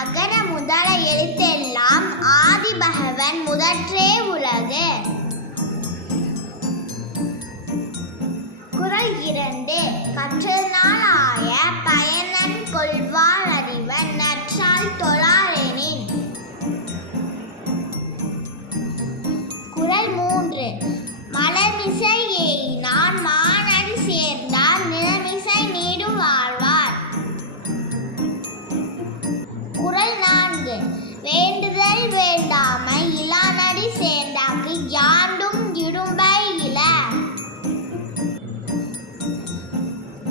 அகர முதல எழுத்தெல்லாம் ஆதி பகவன் முதற்றே உலகு. குறள் 2. கற்றதனால் ஆய பயனன் கொள்வார் அறிவன் நற்றால் தொழாரெனின். குறள் 3. மலமிசை ஏயினான் மானடி சேர்ந்தார் நிலமிசை நீடு வாழ்வார். குறள் 4. வேண்டுதல் வேண்டாமை இலானடி சேர்ந்தாக்கு யாண்டும் இடும்பை இல.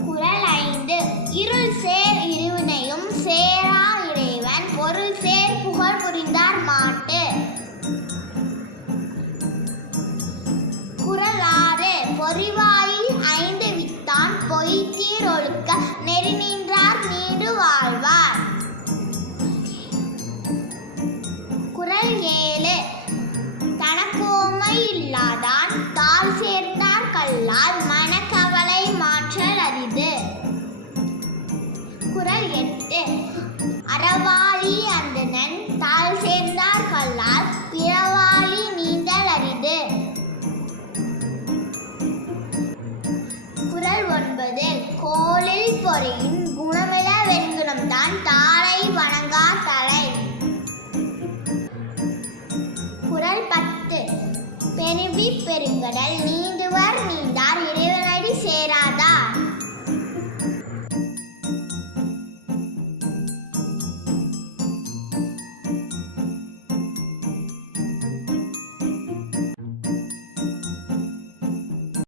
குறள் 5. இருள் சேர் இருவினையும் சேரா இறைவன் பொருள் சேர் புகழ் புரிந்தார் மாட்டு. குறள் 6. பொறிவாயில் 5 வித்தான் பொய்த்தீர் ஒழுக்க நெறி நின்றார் நீடு வாழ்வார். குறள் 7. தனக்கோமை இல்லாதான் தாழ் சேர்ந்தார் கல்லால் மனக்கவலை மாற்றல் அரிது. குறள் 8. அறவாளி அந்தணன் தாழ் சேர்ந்தார் கல்லால் பிறவாளி நீந்தல் அரிது. குறள் 9. கோலில் பொறியின் குணமில வெண்குணம் தான் தாளை வணங்கா தலை. குறள் 10. பெருவி பெருங்கடல் நீந்துவர் நீந்தார் இறைவனடி சேராதார்.